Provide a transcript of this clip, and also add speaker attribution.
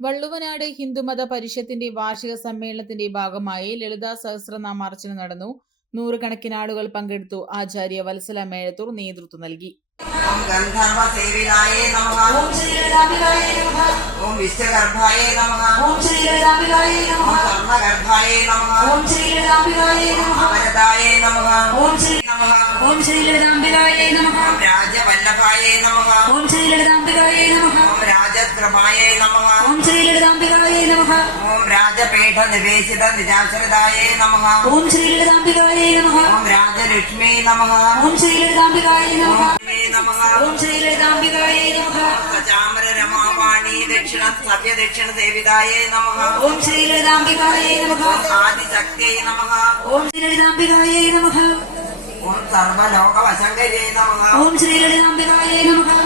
Speaker 1: വള്ളുവനാട് ഹിന്ദുമത പരിഷത്തിന്റെ വാർഷിക സമ്മേളനത്തിന്റെ ഭാഗമായി ലളിതാ സഹസ്രനാമ അർച്ചന നടന്നു. നൂറുകണക്കിന് ആളുകൾ പങ്കെടുത്തു. ആചാര്യ വത്സല മേഴത്തൂർ നേതൃത്വം നൽകി.
Speaker 2: ഓം നമഃ.
Speaker 3: ഓം ശ്രീ ലളിതാംബികായേ നമഃ.
Speaker 2: ഓം നമഃ.
Speaker 3: ഓം ശ്രീ ലളിതാംബികായേ നമഃ
Speaker 2: നമഃ.
Speaker 3: ഓം ശ്രീ നമഃ.
Speaker 2: അമരതായേ നമഃ.
Speaker 3: ഓം ശ്രീ
Speaker 2: നമഃ.
Speaker 3: ഓം ശ്രീ ലളിതാംബികായേ നമഃ.
Speaker 2: ഓം രാജവല്ലഭായേ രാജകൃപായേ നമ
Speaker 3: ഓം ശ്രീ ലളിതാംബികായേ നമഃ
Speaker 2: ഓം രാജപീഠ നിവേശിത നമഃ
Speaker 3: ഓം ശ്രീ ലളിതാംബികായേ നമഃ
Speaker 2: ഓം രാജലക്ഷ്മീ നമഃ
Speaker 3: ഓം ശ്രീ ലളിതാംബികായേ നമഃ ഓം ശ്രീ ലളിതാംബികായേ നമഃ
Speaker 2: സചാമര രമാവാണി ദക്ഷിണ സഭ്യ ദക്ഷിണ സേവിതായേ നമഃ
Speaker 3: ഓം ശ്രീ ലളിതാംബികായേ നമഃ
Speaker 2: ആദിശക്തിയേ നമഃ
Speaker 3: ഓം ശ്രീ ലളിതാംബികായേ നമഃ
Speaker 2: ഓം സർവലോകവശങ്കരേ നമഃ
Speaker 3: ഓം ശ്രീ ലളിതാംബികായേ നമഃ